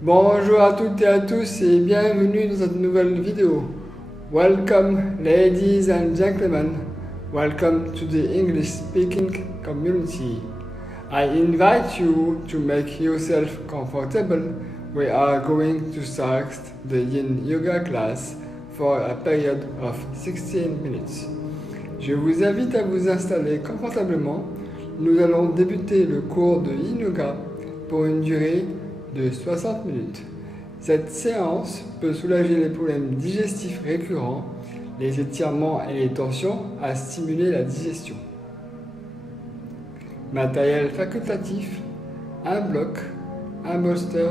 Bonjour à toutes et à tous et bienvenue dans cette nouvelle vidéo. Welcome ladies and gentlemen. Welcome to the English speaking community. I invite you to make yourself comfortable. We are going to start the Yin Yoga class for a period of 16 minutes. Je vous invite à vous installer confortablement. Nous allons débuter le cours de Yin Yoga pour une durée de 60 minutes. Cette séance peut soulager les problèmes digestifs récurrents, les étirements et les tensions à stimuler la digestion. Matériel facultatif, un bloc, un bolster,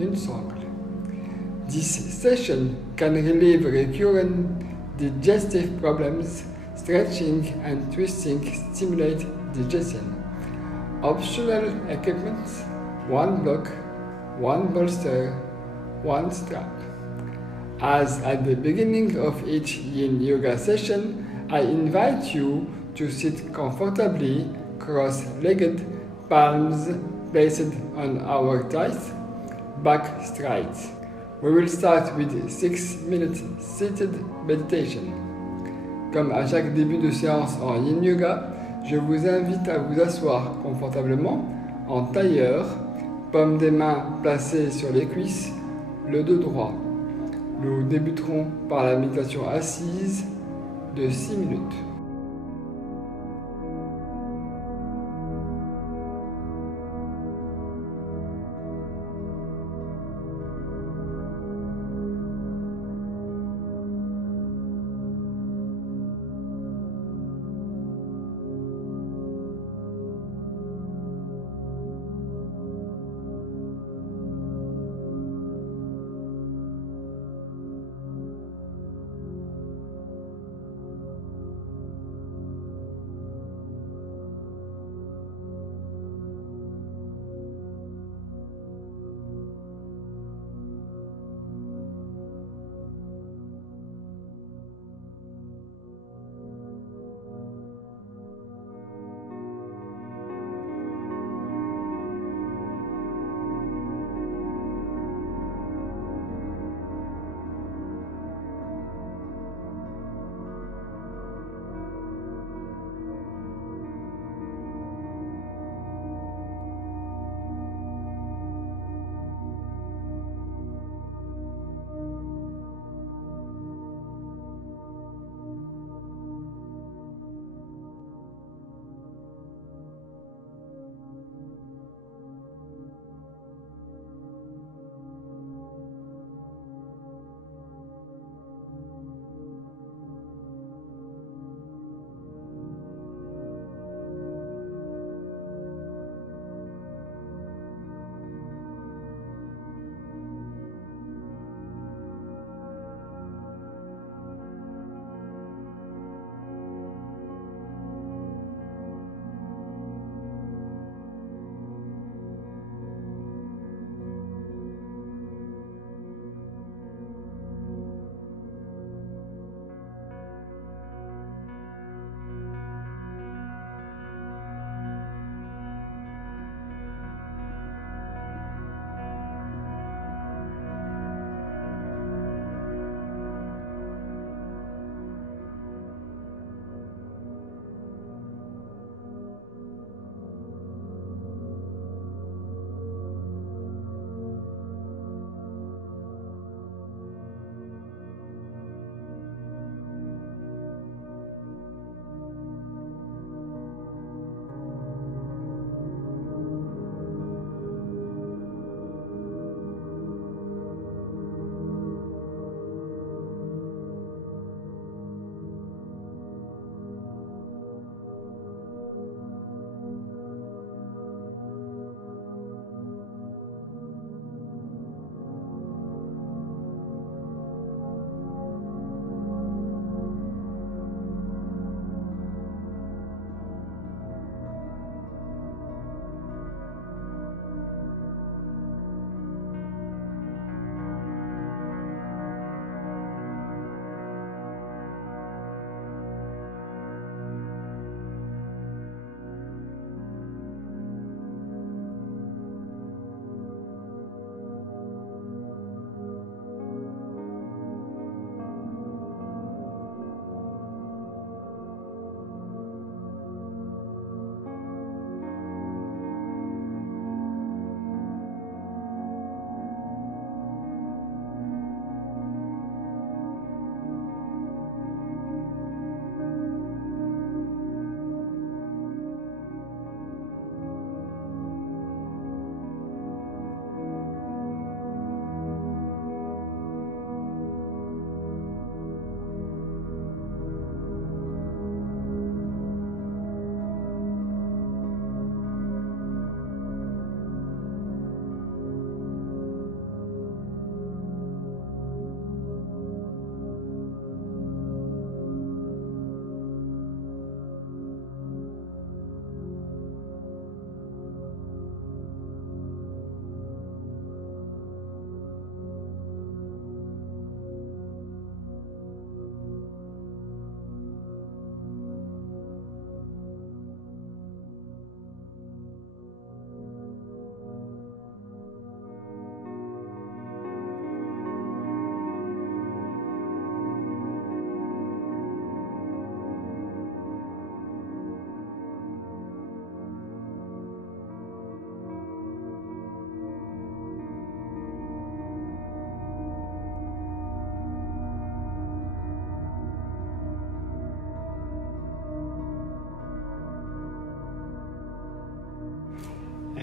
une sangle. This session can relieve recurrent digestive problems. Stretching and twisting stimulate digestion. Optional equipment: one block, one bolster, one strap. As at the beginning of each Yin Yoga session, I invite you to sit comfortably, cross-legged, palms placed on our thighs, back straight. We will start with 6-minute seated meditation. Comme à chaque début de séance en Yin Yoga, je vous invite à vous asseoir confortablement en tailleur, paumes des mains placées sur les cuisses, le dos droit. Nous débuterons par la méditation assise de 6 minutes.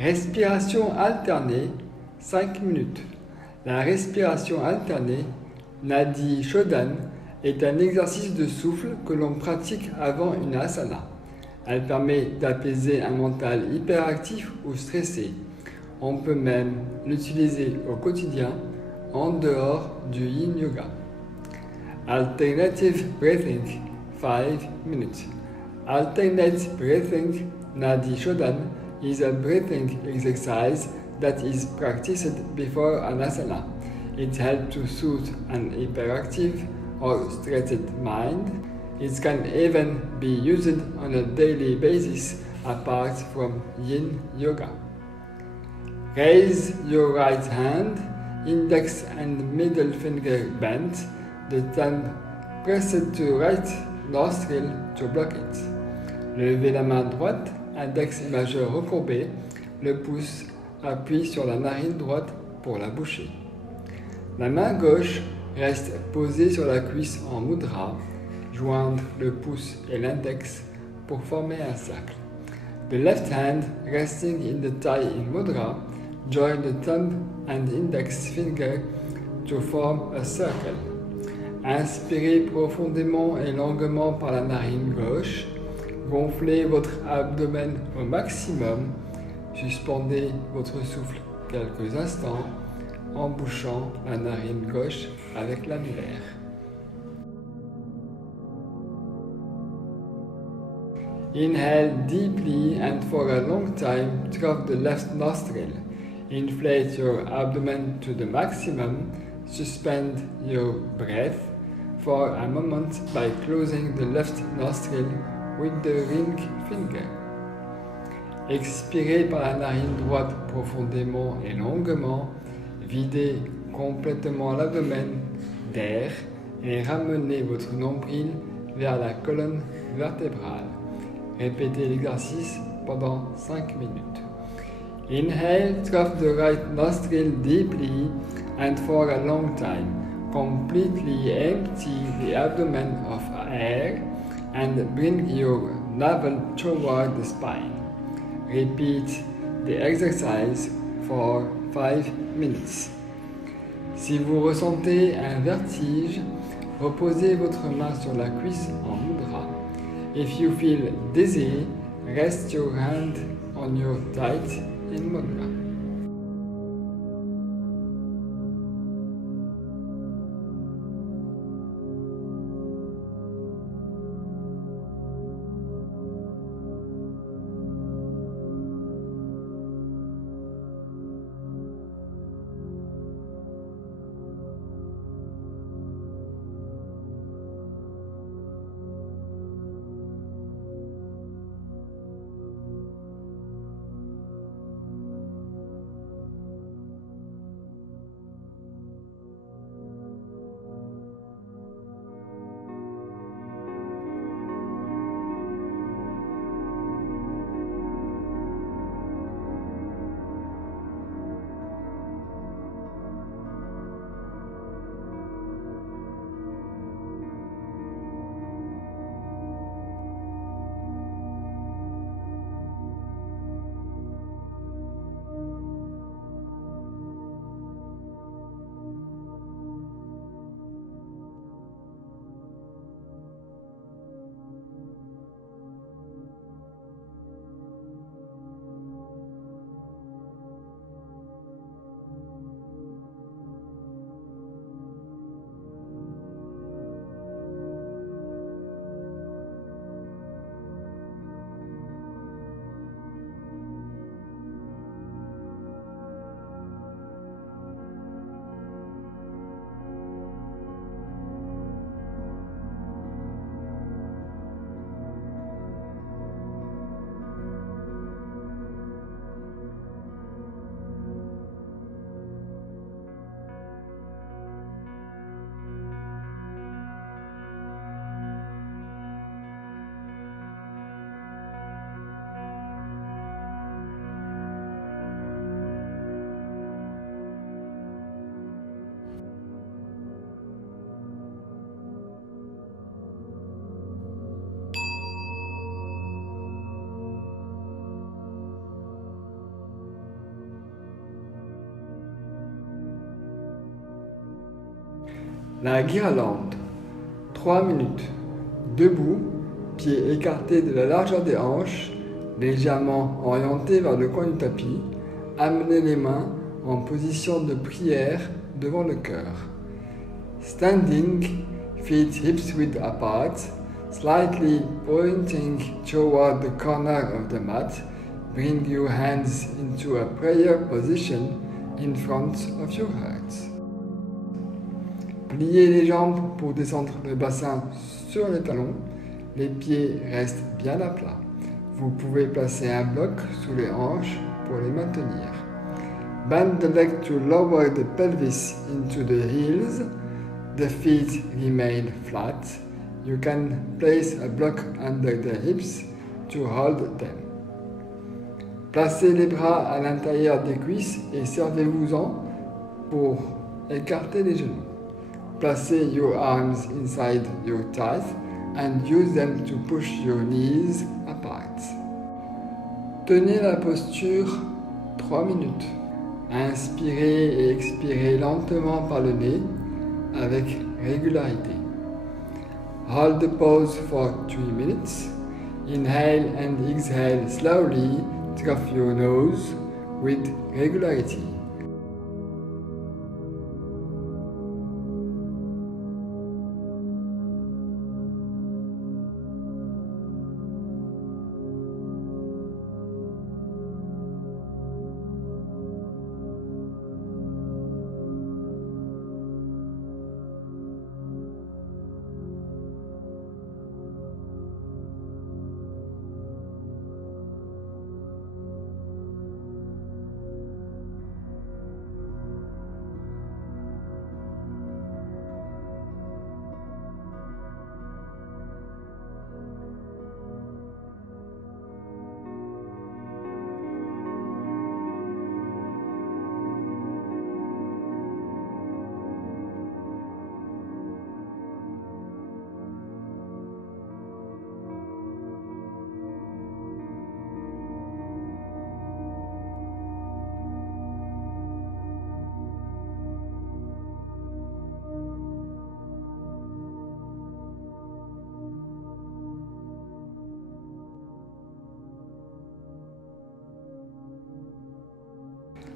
Respiration alternée, 5 minutes. La respiration alternée, Nadi Shodhan, est un exercice de souffle que l'on pratique avant une asana. Elle permet d'apaiser un mental hyperactif ou stressé. On peut même l'utiliser au quotidien en dehors du yin yoga. Alternative breathing, 5 minutes. Alternate breathing, Nadi Shodhan, is a breathing exercise that is practiced before an asana. It helps to soothe an hyperactive or stressed mind. It can even be used on a daily basis apart from yin yoga. Raise your right hand, index and middle finger bent, the thumb pressed to right nostril to block it. Levez la main droite, index et majeur recourbés, le pouce appuie sur la narine droite pour la boucher. La main gauche reste posée sur la cuisse en mudra, joindre le pouce et l'index pour former un cercle. The left hand resting in the thigh in mudra, join the thumb and index finger to form a circle. Inspirez profondément et longuement par la narine gauche. Gonflez votre abdomen au maximum. Suspendez votre souffle quelques instants en bouchant la narine gauche avec l'annulaire. Inhale deeply and for a long time through the left nostril. Inflate your abdomen to the maximum. Suspend your breath for a moment by closing the left nostril with the ring finger. Expirez par la narine droite profondément et longuement. Videz complètement l'abdomen d'air et ramenez votre nombril vers la colonne vertébrale. Répétez l'exercice pendant 5 minutes. Inhale through the right nostril deeply and for a long time. Completely empty the abdomen of air and bring your navel toward the spine. Repeat the exercise for 5 minutes. Si vous ressentez un vertige, reposez votre main sur la cuisse en mudra. If you feel dizzy, rest your hand on your thigh in mudra. La guirlande. 3 minutes. Debout, pieds écartés de la largeur des hanches, légèrement orientés vers le coin du tapis. Amenez les mains en position de prière devant le cœur. Standing, feet hips width apart, slightly pointing toward the corner of the mat. Bring your hands into a prayer position in front of your heart. Pliez les jambes pour descendre le bassin sur les talons. Les pieds restent bien à plat. Vous pouvez placer un bloc sous les hanches pour les maintenir. Bend the leg to lower the pelvis into the heels. The feet remain flat. You can place a block under the hips to hold them. Placez les bras à l'intérieur des cuisses et servez-vous-en pour écarter les genoux. Placez your arms inside your thighs and use them to push your knees apart. Tenez la posture 3 minutes. Inspirez et expirez lentement par le nez avec régularité. Hold the pose for 3 minutes. Inhale and exhale slowly through your nose with regularity.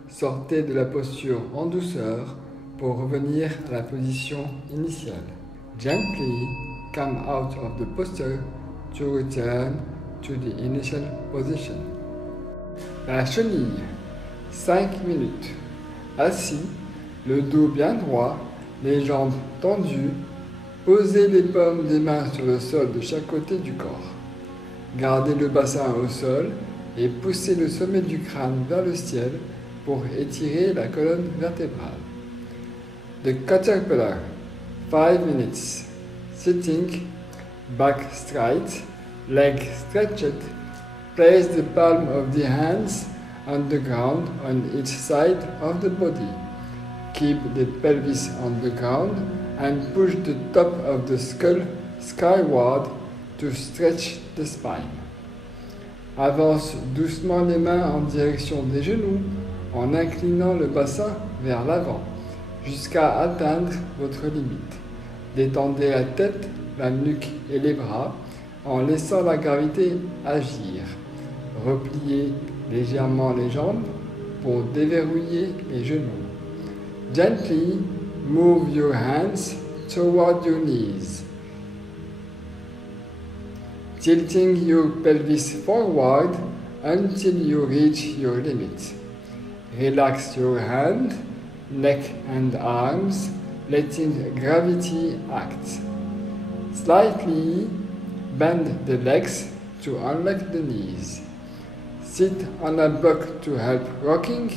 Sortez de la posture en douceur pour revenir à la position initiale. Gently come out of the posture to return to the initial position. La chenille. 5 minutes. Assis, le dos bien droit, les jambes tendues. Posez les paumes des mains sur le sol de chaque côté du corps. Gardez le bassin au sol et poussez le sommet du crâne vers le ciel pour étirer la colonne vertébrale. The caterpillar. 5 minutes. Sitting, back straight, leg stretched. Place the palm of the hands on the ground on each side of the body. Keep the pelvis on the ground and push the top of the skull skyward to stretch the spine. Avance doucement les mains en direction des genoux en inclinant le bassin vers l'avant jusqu'à atteindre votre limite. Détendez la tête, la nuque et les bras en laissant la gravité agir. Repliez légèrement les jambes pour déverrouiller les genoux. Gently move your hands toward your knees. Tilting your pelvis forward until you reach your limit. Relax your hand, neck and arms, letting gravity act. Slightly bend the legs to unlock the knees. Sit on a block to help rocking.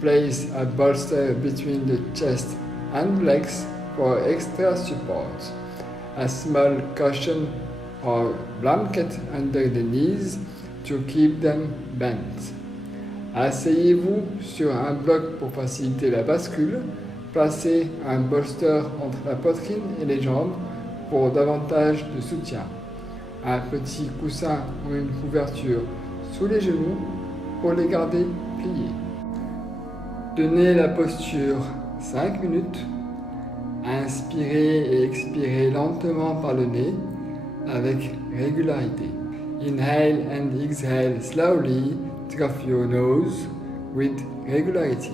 Place a bolster between the chest and legs for extra support. A small cushion or blanket under the knees to keep them bent. Asseyez-vous sur un bloc pour faciliter la bascule. Placez un bolster entre la poitrine et les jambes pour davantage de soutien. Un petit coussin ou une couverture sous les genoux pour les garder pliés. Tenez la posture 5 minutes. Inspirez et expirez lentement par le nez avec régularité. Inhale and exhale slowly through your nose with regularity.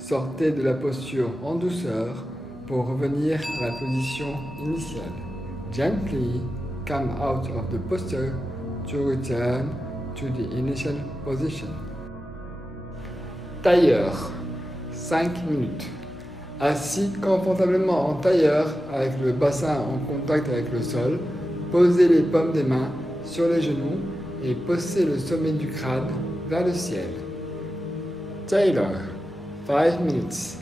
Sortez de la posture en douceur pour revenir à la position initiale. Gently come out of the posture to return to the initial position. Tailleur, 5 minutes. Assis confortablement en tailleur avec le bassin en contact avec le sol, posez les paumes des mains sur les genoux et posez le sommet du crâne vers le ciel. Tailleur, 5 minutes.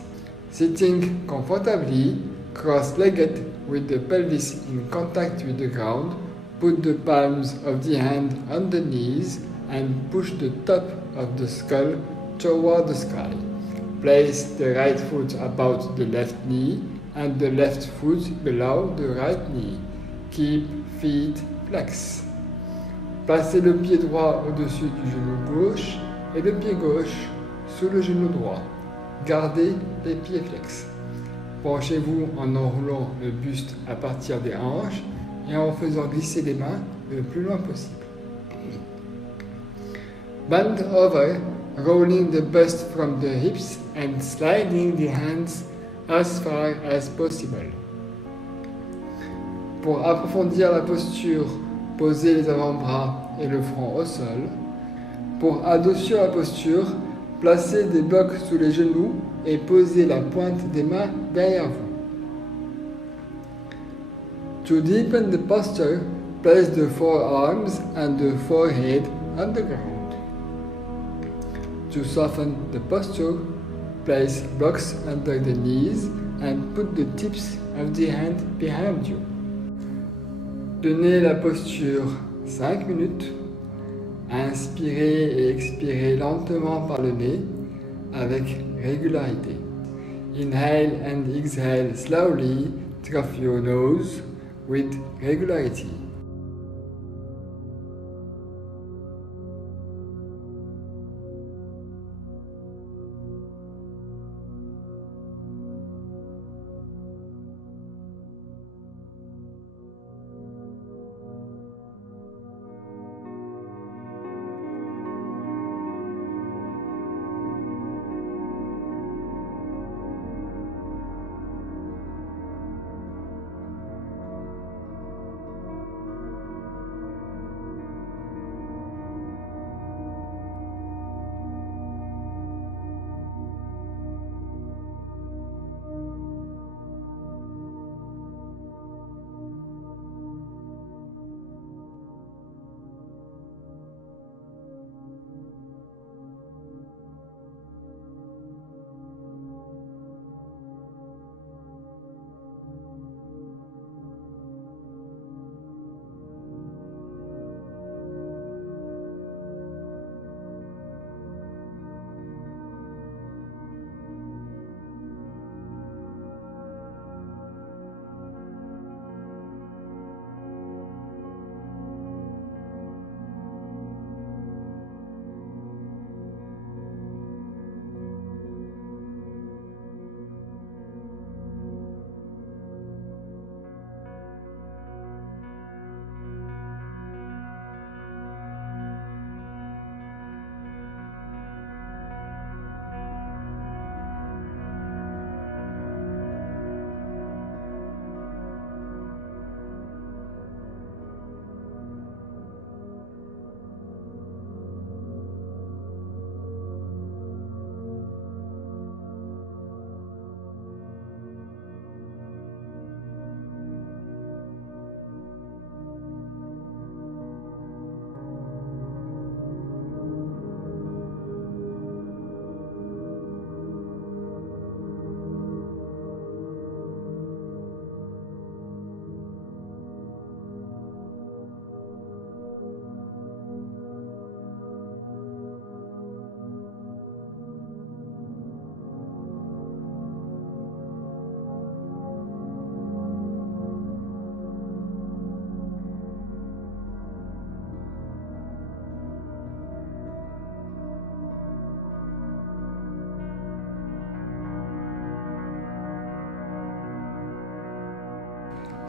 Sitting comfortably, cross-legged with the pelvis in contact with the ground, put the palms of the hand on the knees and push the top of the skull toward the sky. Place the right foot about the left knee and the left foot below the right knee. Keep feet flex. Placez le pied droit au-dessus du genou gauche et le pied gauche sous le genou droit. Gardez les pieds flex. Penchez-vous en enroulant le buste à partir des hanches et en faisant glisser les mains le plus loin possible. Bend over, rolling the bust from the hips and sliding the hands as far as possible. Pour approfondir la posture, posez les avant-bras et le front au sol. Pour adoucir la posture, placez des blocs sous les genoux et posez la pointe des mains derrière vous. To deepen the posture, place the forearms and the forehead on the ground. To soften the posture, place blocks under the knees and put the tips of the hand behind you. Tenez la posture 5 minutes. Inspirez et expirez lentement par le nez avec régularité. Inhale and exhale slowly through your nose with regularity.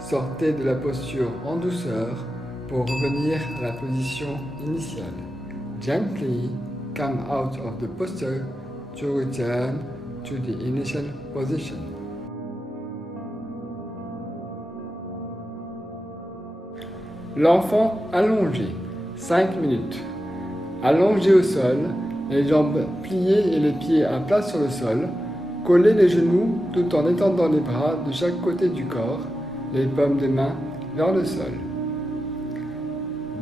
sortez de la posture en douceur pour revenir à la position initiale. Gently come out of the posture to return to the initial position. L'enfant allongé, 5 minutes. Allongé au sol, les jambes pliées et les pieds à plat sur le sol. Collez les genoux tout en étendant les bras de chaque côté du corps, les paumes des mains vers le sol.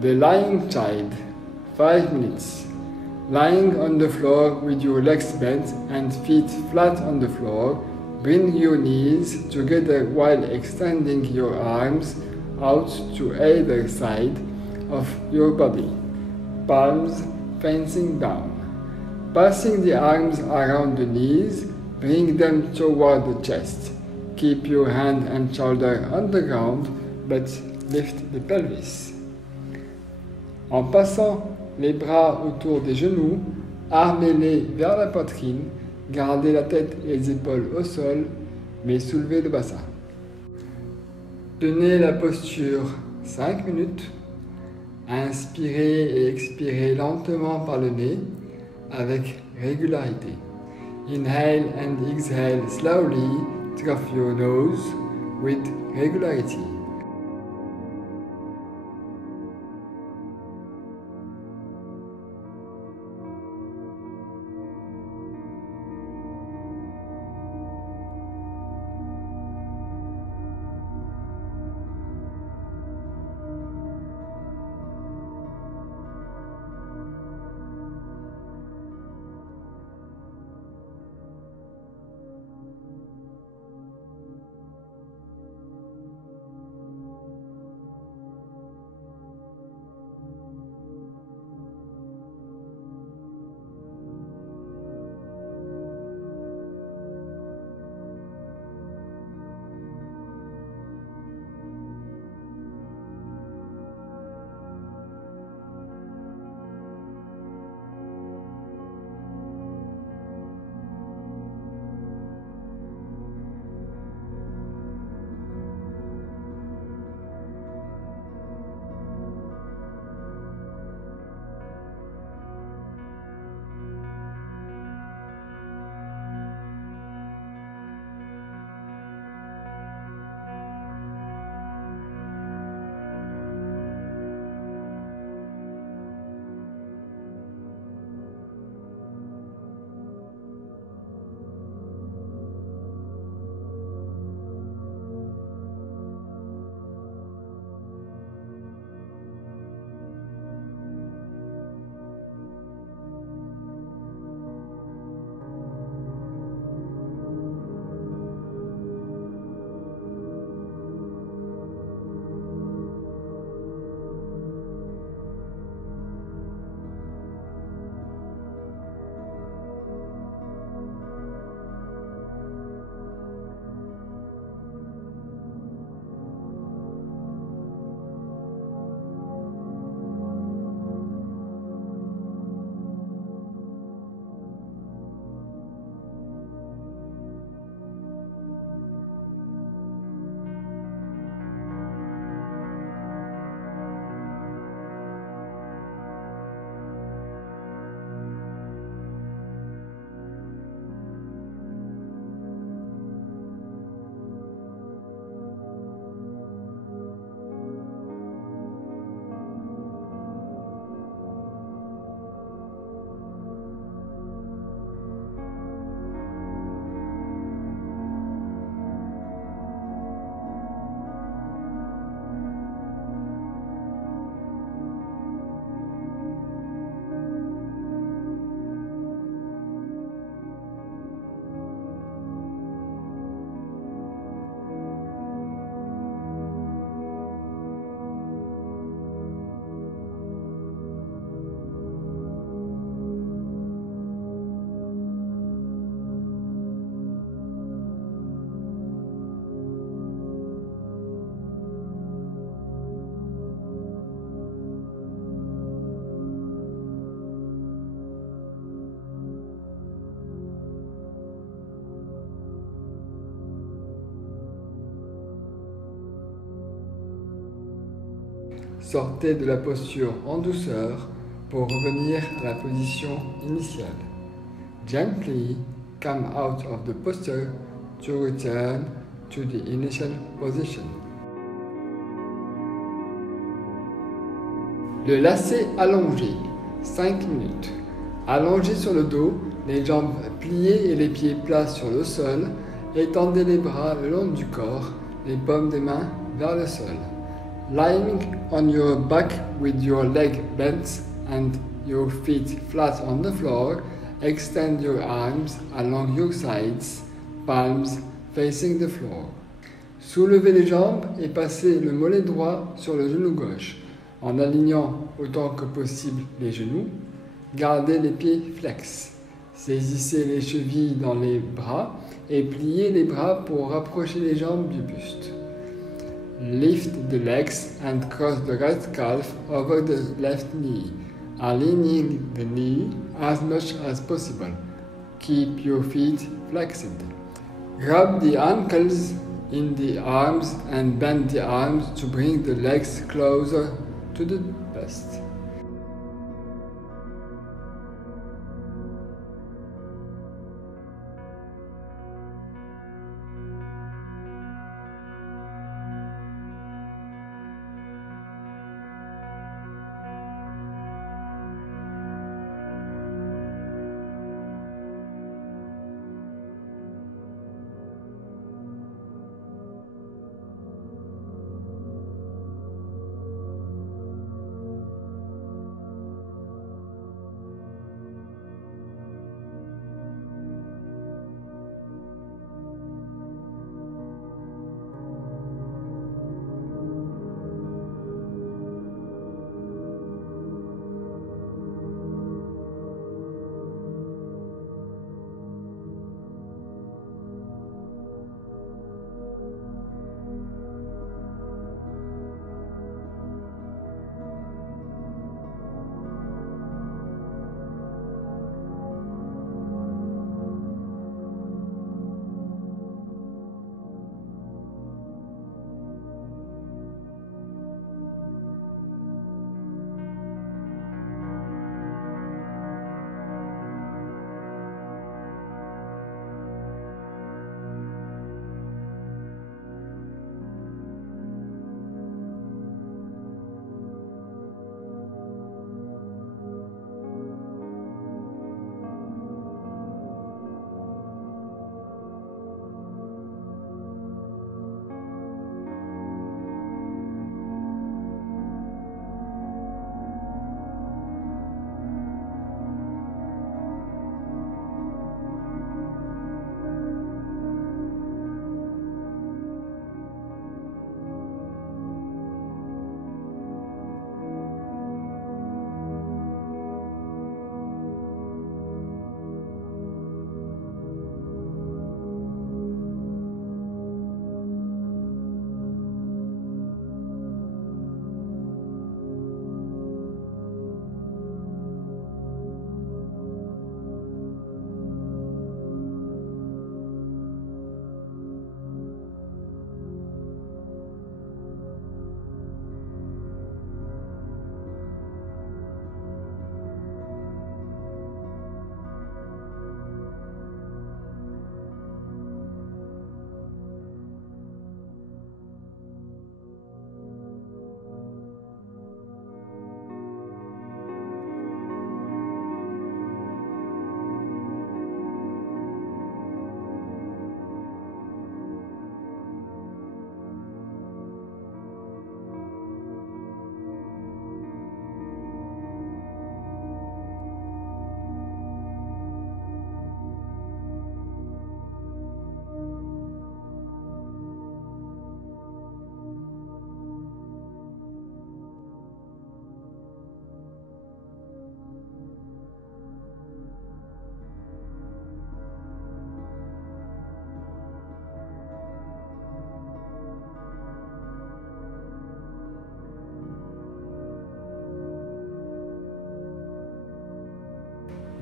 The lying child, 5 minutes. Lying on the floor with your legs bent and feet flat on the floor, bring your knees together while extending your arms out to either side of your body, palms facing down. Passing the arms around the knees, bring them toward the chest. Keep your hand and shoulder on the ground, but lift the pelvis. En passant les bras autour des genoux, armez-les vers la poitrine, gardez la tête et les épaules au sol, mais soulevez le bassin. Tenez la posture 5 minutes. Inspirez et expirez lentement par le nez avec régularité. Inhale and exhale slowly through your nose with regularity. Sortez de la posture en douceur pour revenir à la position initiale. Gently come out of the posture to return to the initial position. Le lacet allongé, 5 minutes. Allongé sur le dos, les jambes pliées et les pieds plats sur le sol, étendez les bras le long du corps, les paumes des mains vers le sol. Lying on your back with your leg bent and your feet flat on the floor, extend your arms along your sides, palms facing the floor. Soulevez les jambes et passez le mollet droit sur le genou gauche. En alignant autant que possible les genoux, gardez les pieds flex. Saisissez les chevilles dans les bras et pliez les bras pour rapprocher les jambes du buste. Lift the legs and cross the right calf over the left knee, aligning the knee as much as possible. Keep your feet flexed. Grab the ankles in the arms and bend the arms to bring the legs closer to the bust.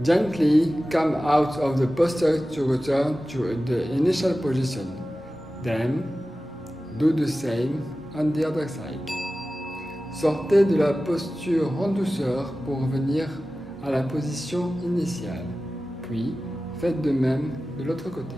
Gently come out of the posture to return to the initial position. Then, do the same on the other side. Sortez de la posture en douceur pour revenir à la position initiale. Puis, faites de même de l'autre côté.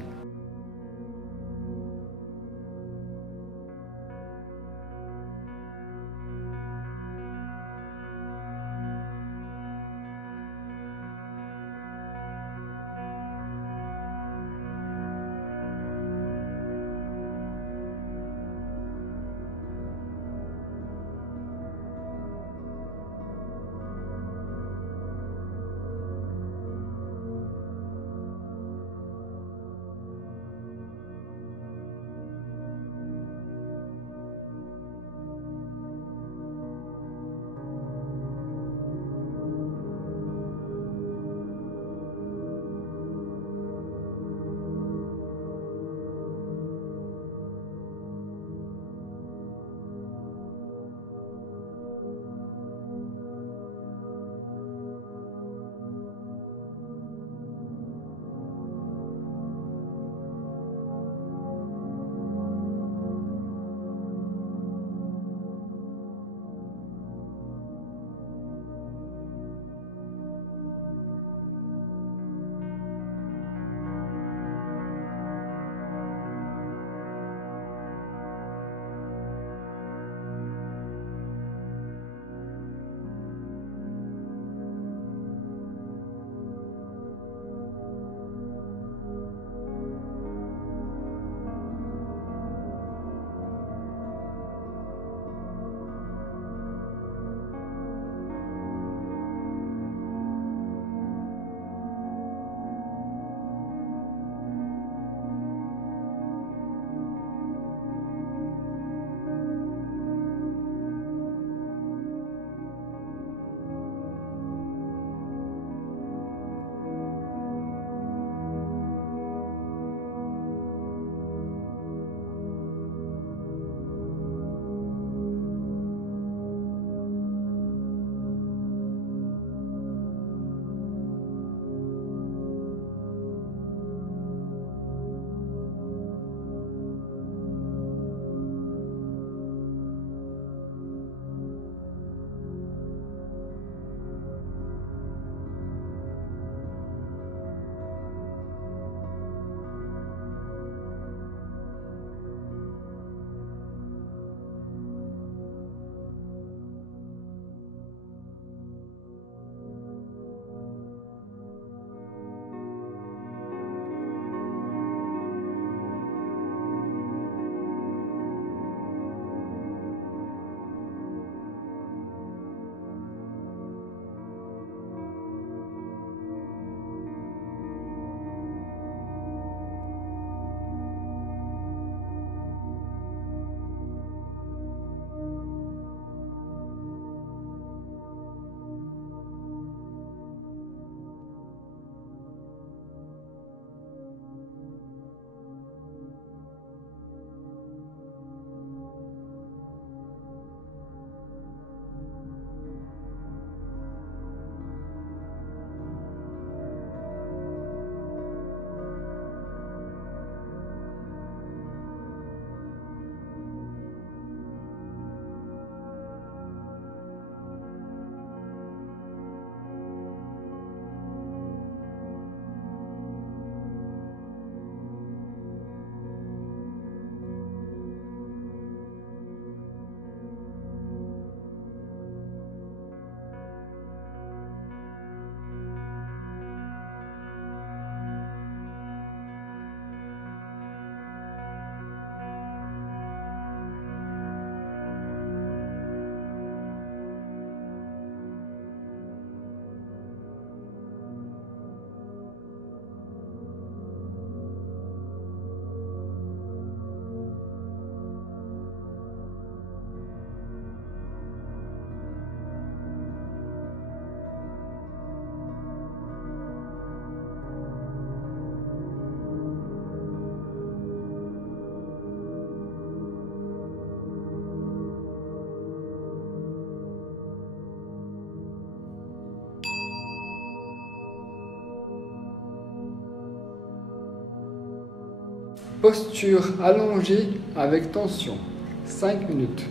Posture allongée avec tension, 5 minutes.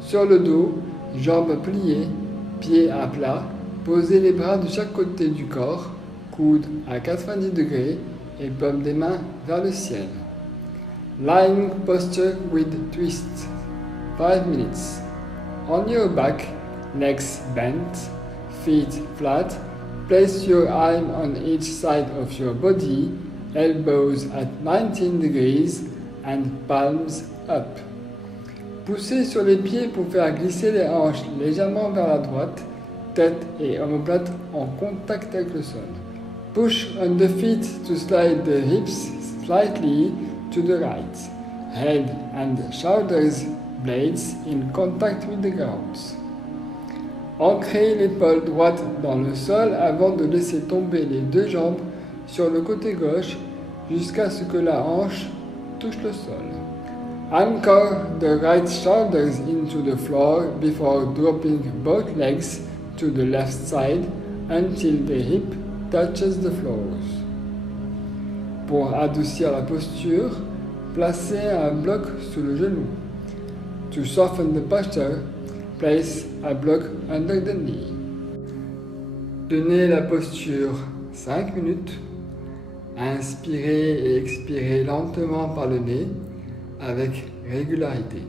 Sur le dos, jambes pliées, pieds à plat, posez les bras de chaque côté du corps, coudes à 90 degrés et paumes des mains vers le ciel. Lying posture with twists. 5 minutes. On your back, legs bent, feet flat. Place your arm on each side of your body, elbows at 19 degrees and palms up. Poussez sur les pieds pour faire glisser les hanches légèrement vers la droite, tête et omoplate en contact avec le sol. Push on the feet to slide the hips slightly to the right. Head and shoulders blades in contact with the ground. Ancrez l'épaule droite dans le sol avant de laisser tomber les deux jambes sur le côté gauche jusqu'à ce que la hanche touche le sol. Anchor the right shoulders into the floor before dropping both legs to the left side until the hip touches the floor. Pour adoucir la posture, placez un bloc sous le genou. To soften the posture, place a block under the knee. Tenez la posture 5 minutes. Inspirez et expirez lentement par le nez avec régularité.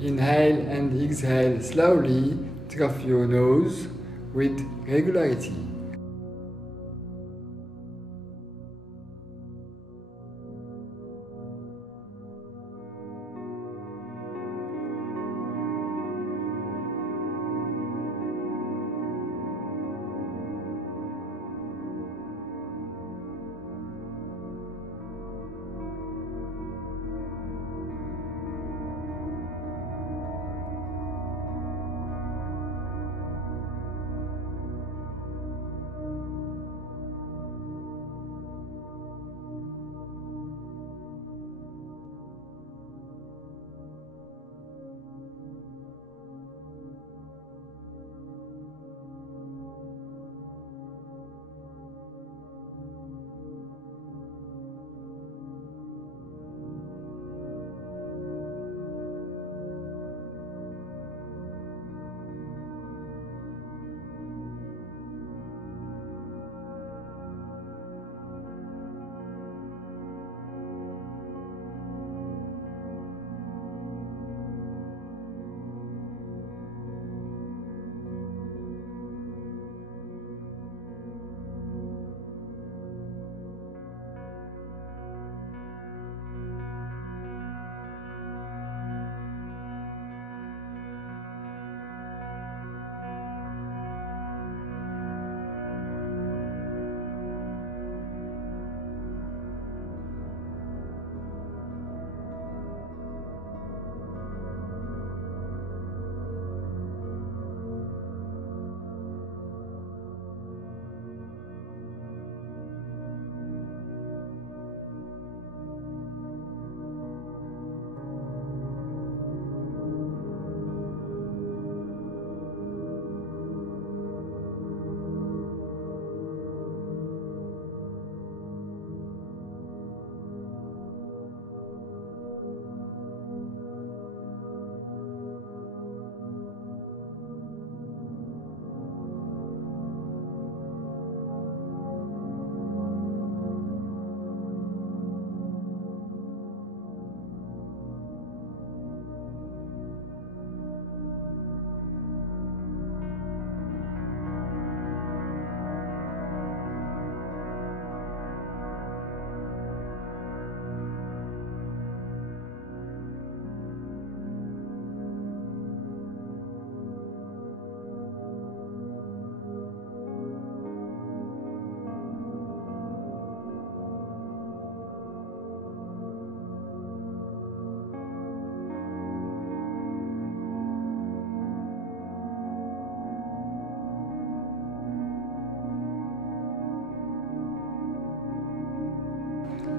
Inhale and exhale slowly through your nose with regularity.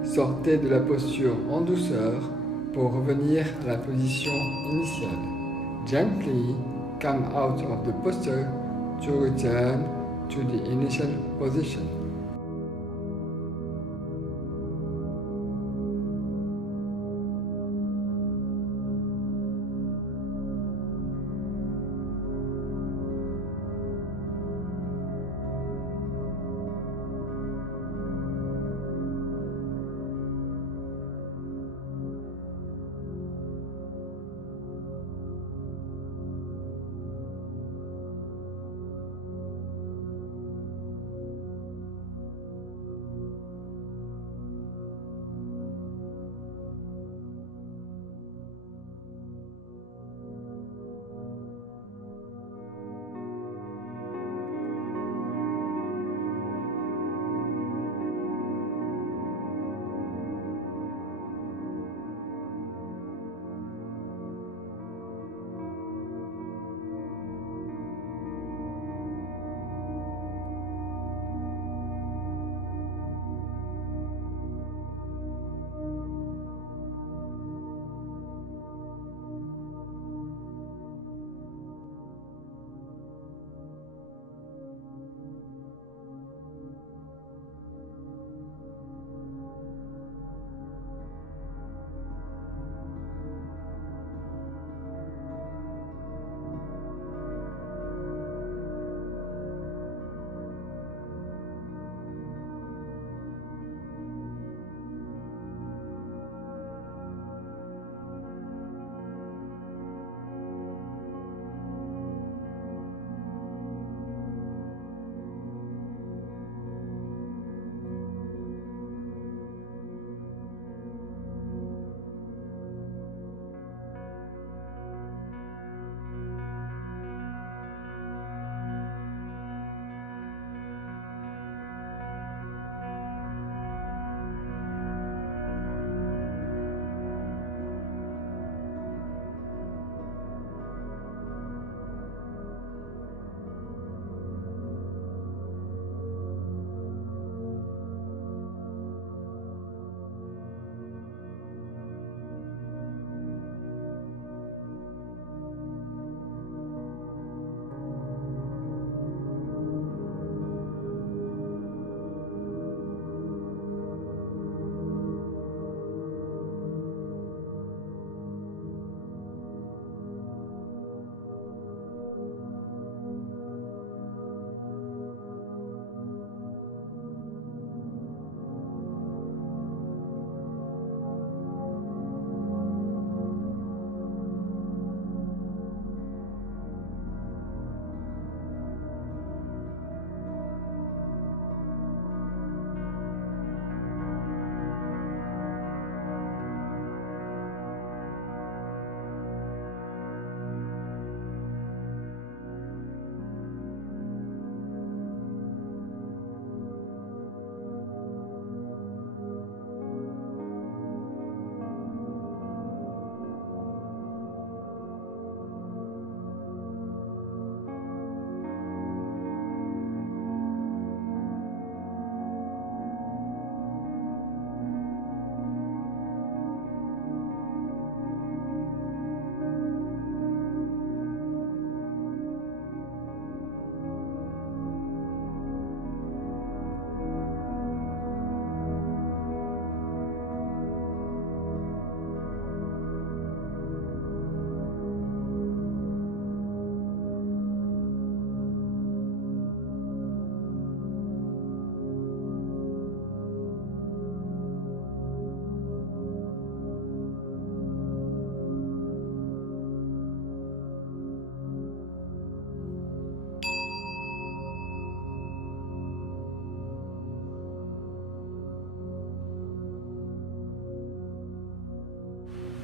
Sortez de la posture en douceur pour revenir à la position initiale. Gently come out of the posture to return to the initial position.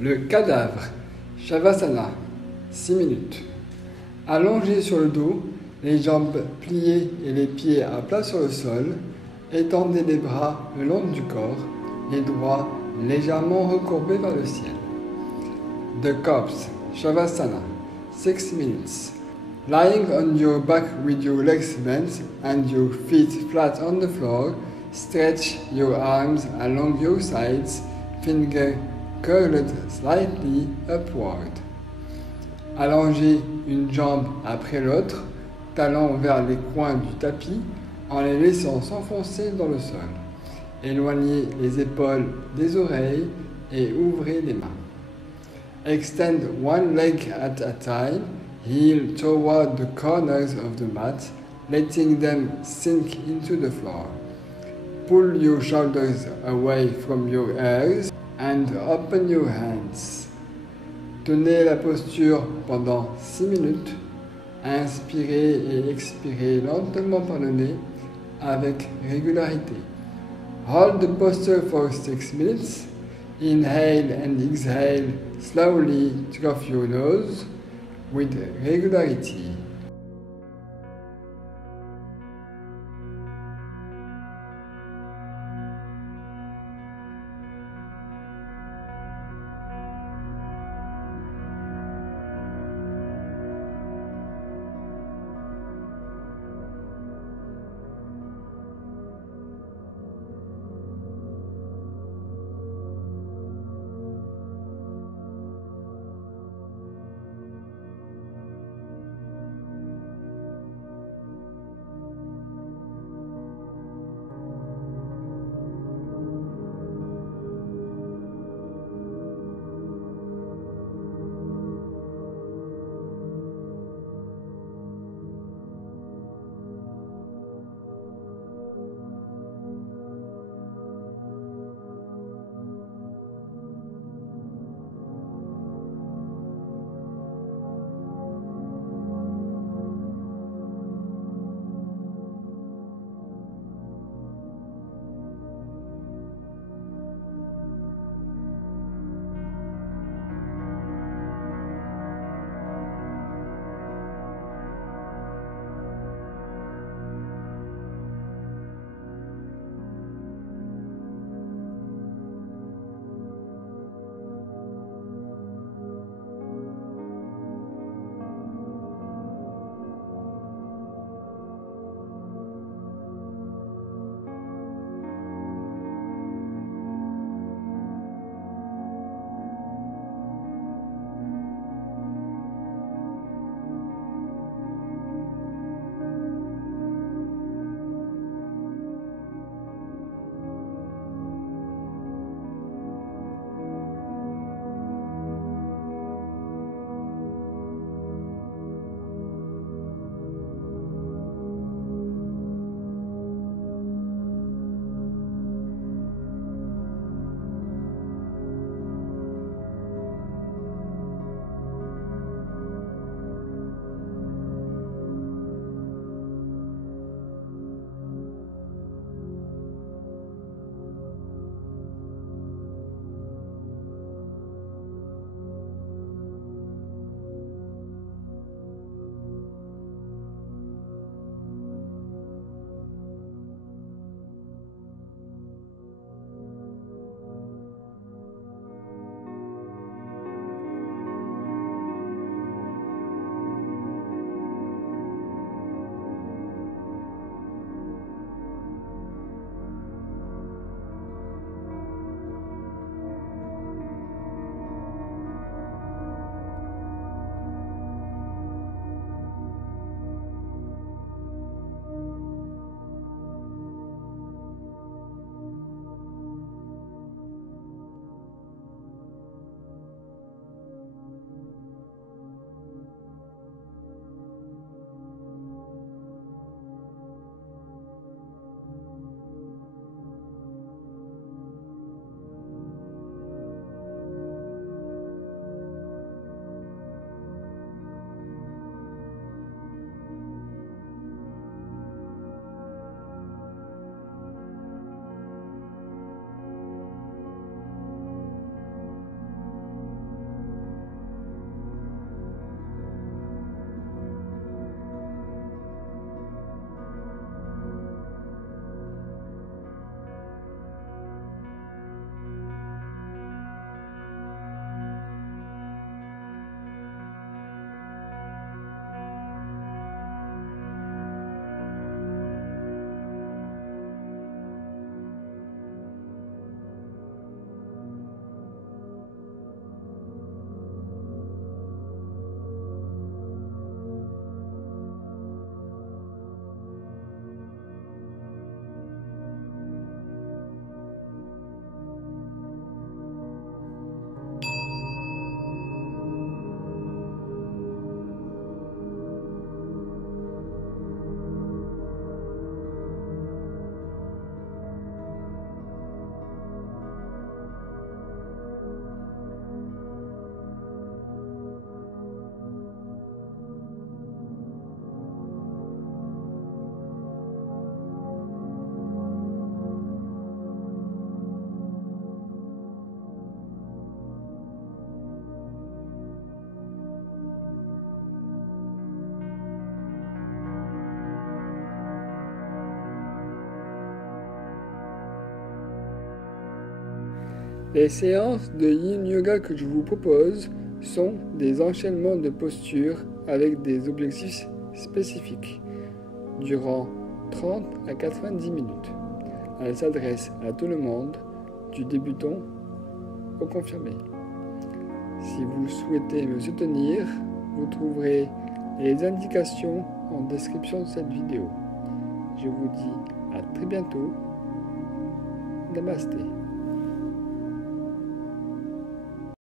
Le cadavre, Shavasana, 6 minutes. Allongé sur le dos, les jambes pliées et les pieds à plat sur le sol, étendez les bras le long du corps, les doigts légèrement recourbés vers le ciel. The corpse, Shavasana, 6 minutes. Lying on your back with your legs bent and your feet flat on the floor, stretch your arms along your sides, fingers curled slightly upward. Allongez une jambe après l'autre, talons vers les coins du tapis, en les laissant s'enfoncer dans le sol. Éloignez les épaules des oreilles et ouvrez les mains. Extend one leg at a time, heel toward the corners of the mat, letting them sink into the floor. Pull your shoulders away from your ears and open your hands. Tenez la posture pendant 6 minutes. Inspirez et expirez lentement par le nez avec régularité. Hold the posture for 6 minutes. Inhale and exhale slowly through your nose with regularity. Les séances de Yin Yoga que je vous propose sont des enchaînements de postures avec des objectifs spécifiques, durant 30 à 90 minutes. Elle s'adresse à tout le monde, du débutant au confirmé. Si vous souhaitez me soutenir, vous trouverez les indications en description de cette vidéo. Je vous dis à très bientôt. Namasté.